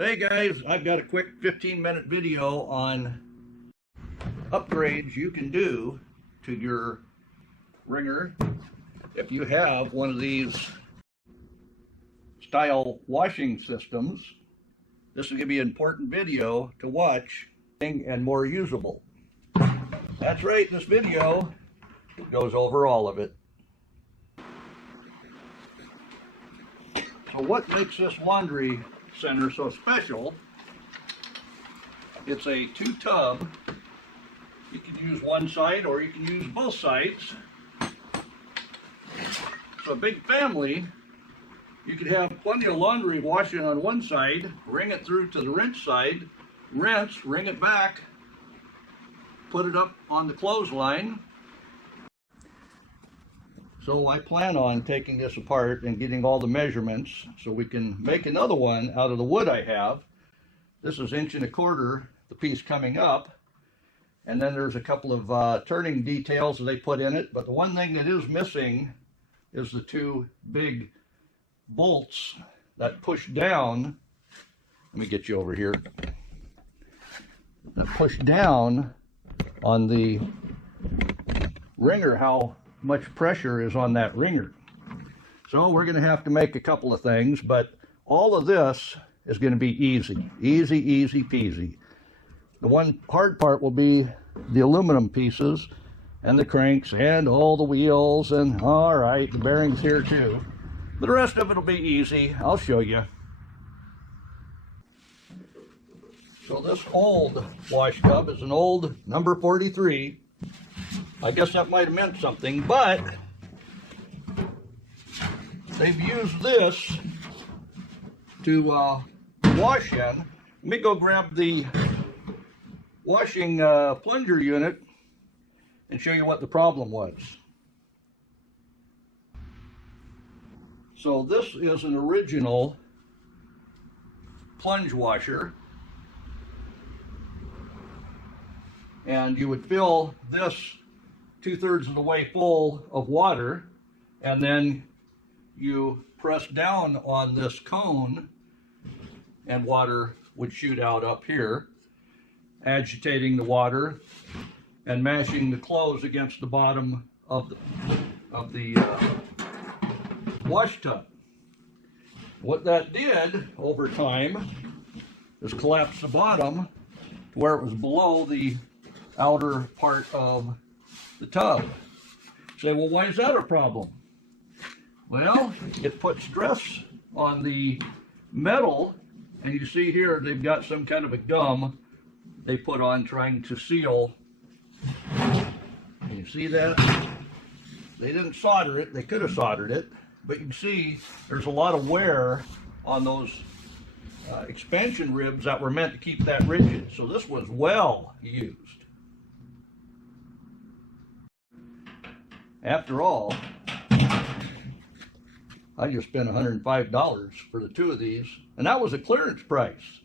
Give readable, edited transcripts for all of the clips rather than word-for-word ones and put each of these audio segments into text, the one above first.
Hey guys, I've got a quick 15-minute video on upgrades you can do to your wringer if you have one of these style washing systems. This is going to be an important video to watch and more usable. That's right, this video goes over all of it. So what makes this laundry center so special? It's a two-tub. You can use one side or you can use both sides. So a big family, you could have plenty of laundry washing on one side, wring it through to the rinse side, rinse, wring it back, put it up on the clothesline. So I plan on taking this apart and getting all the measurements so we can make another one out of the wood I have. This is 1.25 inches, the piece coming up. And then there's a couple of turning details that they put in it. But the one thing that is missing is the two big bolts that push down. Let me get you over here. That push down on the wringer, how much pressure is on that wringer. So we're going to have to make a couple of things, but all of this is going to be easy peasy. The one hard part will be the aluminum pieces and the cranks and all the wheels, and all right, the bearings here too. But the rest of it will be easy. I'll show you. So this old wash tub is an old number 43. I guess that might have meant something, but they've used this to wash in. Let me go grab the washing plunger unit and show you what the problem was. So this is an original plunge washer, and you would fill this 2/3 of the way full of water, and then you press down on this cone and water would shoot out up here, agitating the water and mashing the clothes against the bottom of the wash tub. What that did over time is collapse the bottom to where it was below the outer part of the tub. You say, well, why is that a problem? Well, it puts stress on the metal, and you see here they've got some kind of a gum they put on trying to seal. You see that? They didn't solder it. They could have soldered it, but you can see there's a lot of wear on those expansion ribs that were meant to keep that rigid. So this was well used. After all, I just spent $105 for the two of these, and that was a clearance price.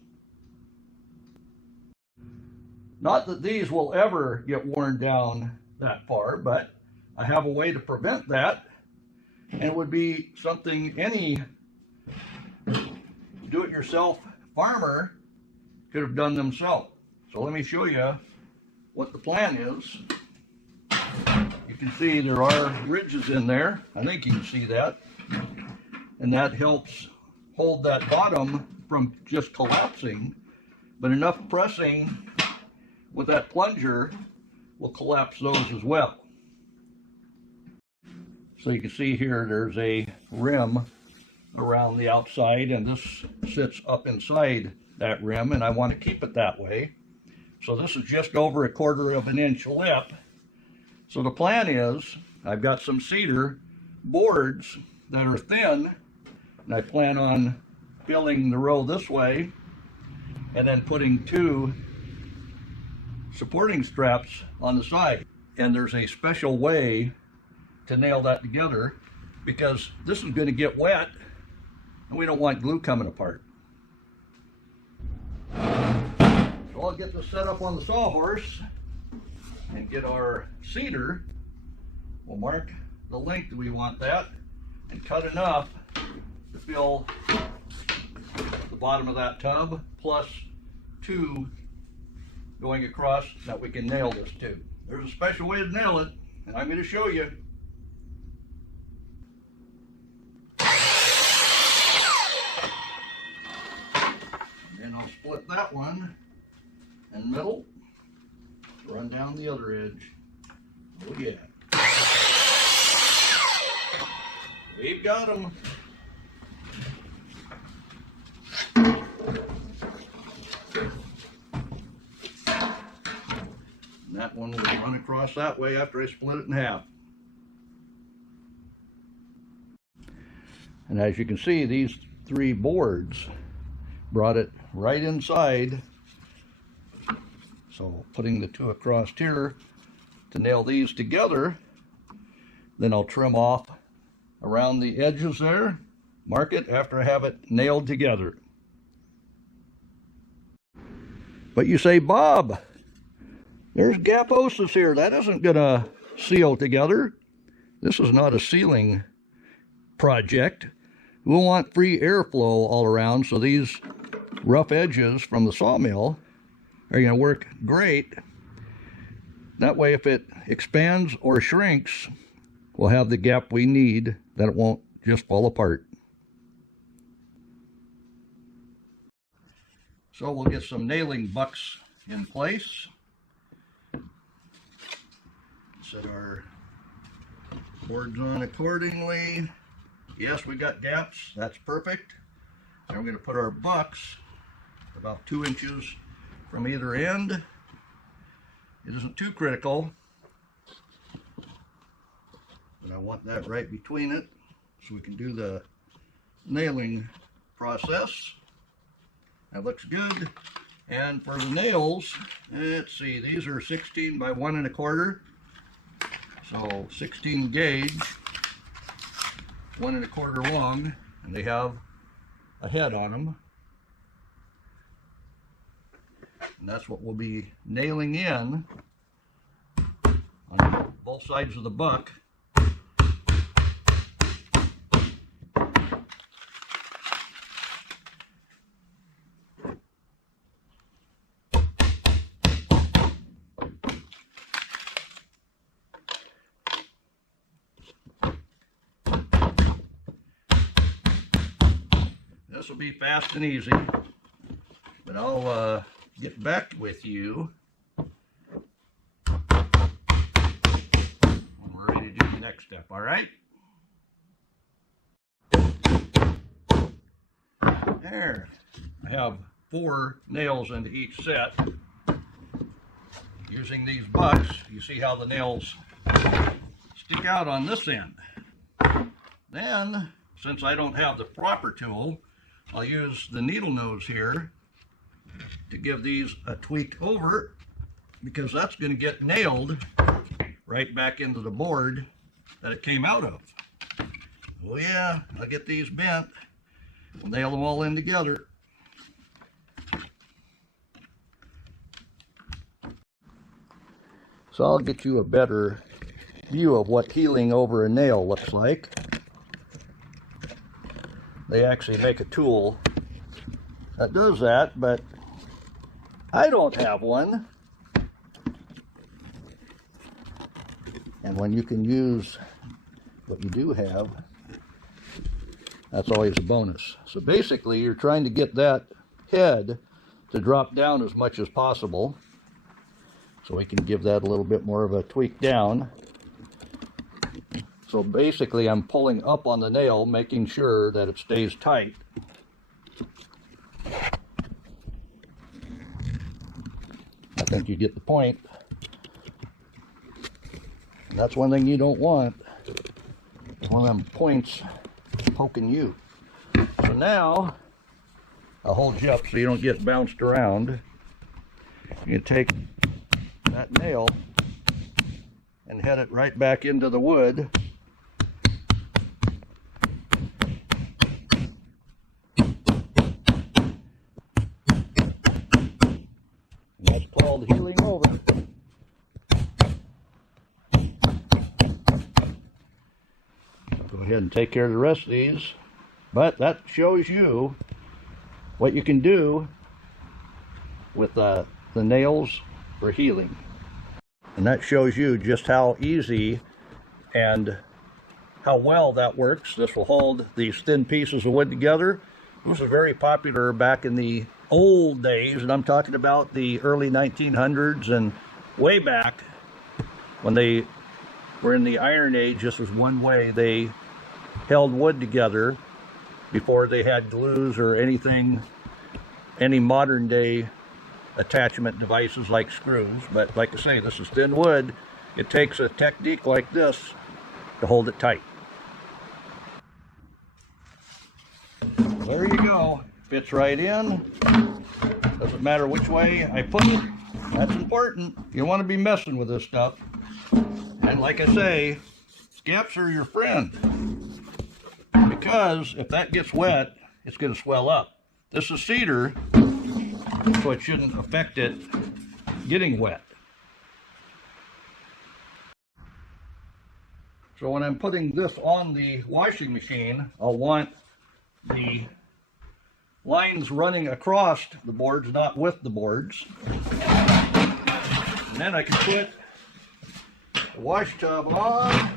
Not that these will ever get worn down that far, but I have a way to prevent that, and it would be something any do-it-yourself farmer could have done themselves. So let me show you what the plan is. You can see there are ridges in there. I think you can see that. And that helps hold that bottom from just collapsing. But enough pressing with that plunger will collapse those as well. So you can see here there's a rim around the outside, and this sits up inside that rim, and I want to keep it that way. So this is just over 1/4 inch lip. So the plan is, I've got some cedar boards that are thin, and I plan on filling the row this way, and then putting 2 supporting straps on the side. And there's a special way to nail that together, because this is going to get wet, and we don't want glue coming apart. So I'll get this set up on the sawhorse and get our cedar. We'll mark the length that we want that and cut enough to fill the bottom of that tub, plus 2 going across that we can nail this to. There's a special way to nail it, and I'm going to show you. And I'll split that one in the middle, run down the other edge. Oh yeah. We've got them. And that one will run across that way after I split it in half. And as you can see, these 3 boards brought it right inside. So putting the 2 across here to nail these together, then I'll trim off around the edges there, mark it after I have it nailed together. But you say, Bob, there's gaposis here. That isn't gonna seal together. This is not a sealing project. We'll want free airflow all around, so these rough edges from the sawmill are gonna work great. That way, if it expands or shrinks, we'll have the gap we need, that it won't just fall apart. So we'll get some nailing bucks in place. Set our boards on accordingly. Yes, we got gaps, that's perfect. And we're going to put our bucks about 2 inches from either end. It isn't too critical, but I want that right between it so we can do the nailing process. That looks good. And for the nails, let's see, these are 16 by 1 1/4. So 16 gauge, 1 1/4 long, and they have a head on them. And that's what we'll be nailing in on both sides of the buck. This will be fast and easy, but I'll get back with you when we're ready to do the next step, all right? There, I have 4 nails into each set. Using these bucks, you see how the nails stick out on this end. Then, since I don't have the proper tool, I'll use the needle nose here to give these a tweak over, because that's going to get nailed right back into the board that it came out of. Oh yeah, I'll get these bent. We'll nail them all in together. So I'll get you a better view of what healing over a nail looks like. They actually make a tool that does that, but I don't have one. And when you can use what you do have, that's always a bonus. So basically, you're trying to get that head to drop down as much as possible. So we can give that a little bit more of a tweak down. So basically, I'm pulling up on the nail, making sure that it stays tight. I think you get the point. And that's one thing you don't want. One of them points poking you. So now, I'll hold you up so you don't get bounced around. You take that nail and head it right back into the wood. And that's called healing over. Go ahead and take care of the rest of these. But that shows you what you can do with the nails for healing. And that shows you just how easy and how well that works. This will hold these thin pieces of wood together. This was very popular back in the old days, and I'm talking about the early 1900s and way back when they were in the Iron Age. This was one way they held wood together before they had glues or anything, any modern day attachment devices like screws. But like I say, this is thin wood. It takes a technique like this to hold it tight. There you go. Fits right in. Doesn't matter which way I put it. That's important. You don't want to be messing with this stuff. And like I say, scaps are your friend. Because if that gets wet, it's going to swell up. This is cedar, so it shouldn't affect it getting wet. So when I'm putting this on the washing machine, I'll want the lines running across the boards, not with the boards. And then I can put the wash tub on,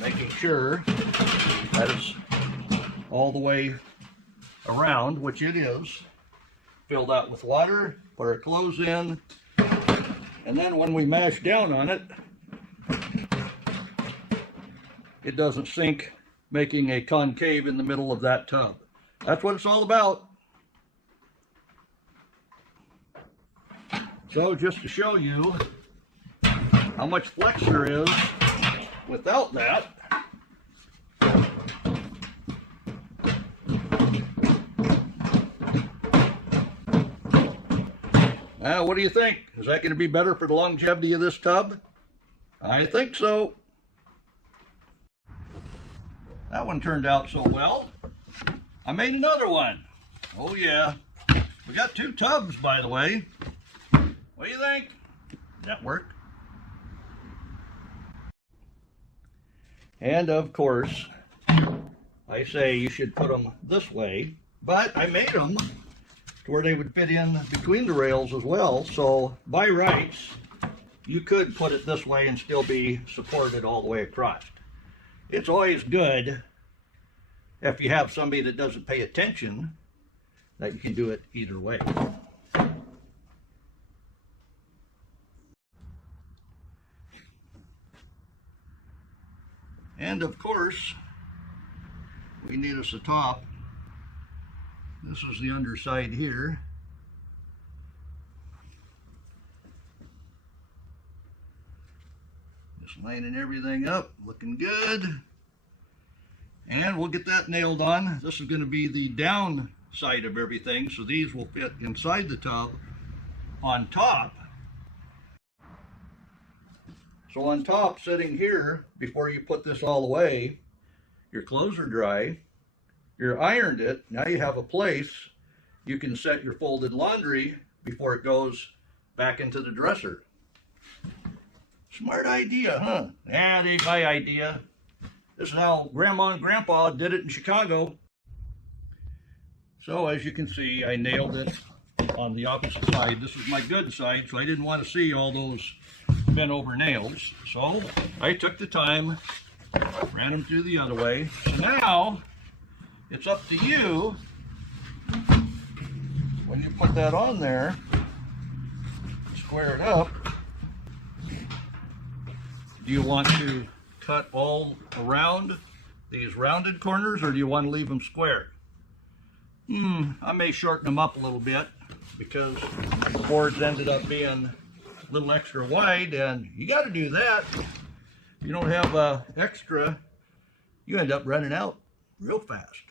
making sure that it's all the way around, which it is. Filled out with water, put our clothes in, and then when we mash down on it, it doesn't sink, making a concave in the middle of that tub. That's what it's all about. So just to show you how much flex there is without that, what do you think? Is that going to be better for the longevity of this tub? I think so. That one turned out so well. I made another one. Oh yeah. We got 2 tubs, by the way. What do you think? That worked. And of course, I say you should put them this way, but I made them to where they would fit in between the rails as well. So by rights, you could put it this way and still be supported all the way across. It's always good if you have somebody that doesn't pay attention that you can do it either way. And of course, we need us a top. This is the underside here. Just lining everything up, looking good. And we'll get that nailed on. This is going to be the down side of everything, so these will fit inside the tub on top. So on top, sitting here, before you put this all away, your clothes are dry, you're ironed it, now you have a place you can set your folded laundry before it goes back into the dresser. Smart idea, huh? Yeah, it ain't my idea. This is how Grandma and Grandpa did it in Chicago. So as you can see, I nailed it on the opposite side. This is my good side, so I didn't want to see all those bent over nails. So I took the time, ran them through the other way. So now it's up to you, when you put that on there, square it up. Do you want to cut all around these rounded corners, or do you want to leave them square? I may shorten them up a little bit because the boards ended up being a little extra wide, and you got to do that. If you don't have extra, you end up running out real fast.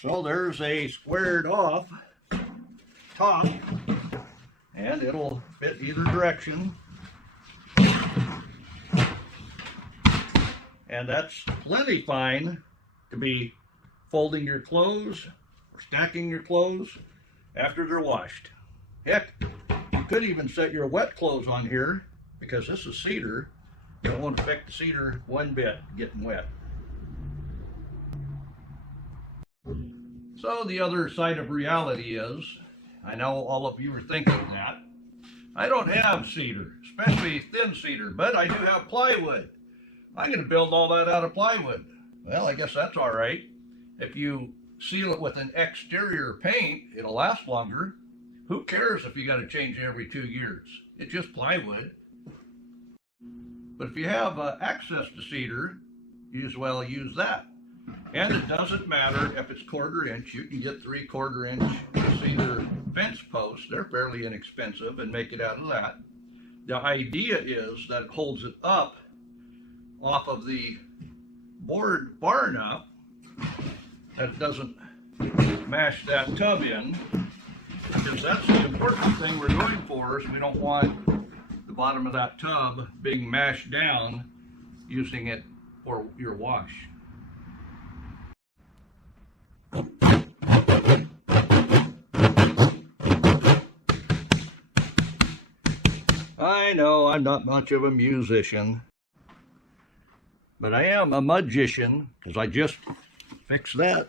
So there's a squared off top, and it'll fit either direction. And that's plenty fine to be folding your clothes or stacking your clothes after they're washed. Heck, you could even set your wet clothes on here, because this is cedar. You don't want to affect the cedar one bit getting wet. So the other side of reality is, I know all of you are thinking that, I don't have cedar, especially thin cedar, but I do have plywood. I'm going to build all that out of plywood. Well, I guess that's all right. If you seal it with an exterior paint, it'll last longer. Who cares if you got to change it every 2 years? It's just plywood. But if you have access to cedar, you as well use that. And it doesn't matter if it's 1/4 inch. You can get 3/4 inch cedar fence posts. They're fairly inexpensive, and make it out of that. The idea is that it holds it up off of the board far enough that it doesn't mash that tub in, because that's the important thing we're going for. Is we don't want the bottom of that tub being mashed down using it for your wash. I know I'm not much of a musician, but I am a magician, because I just fixed that.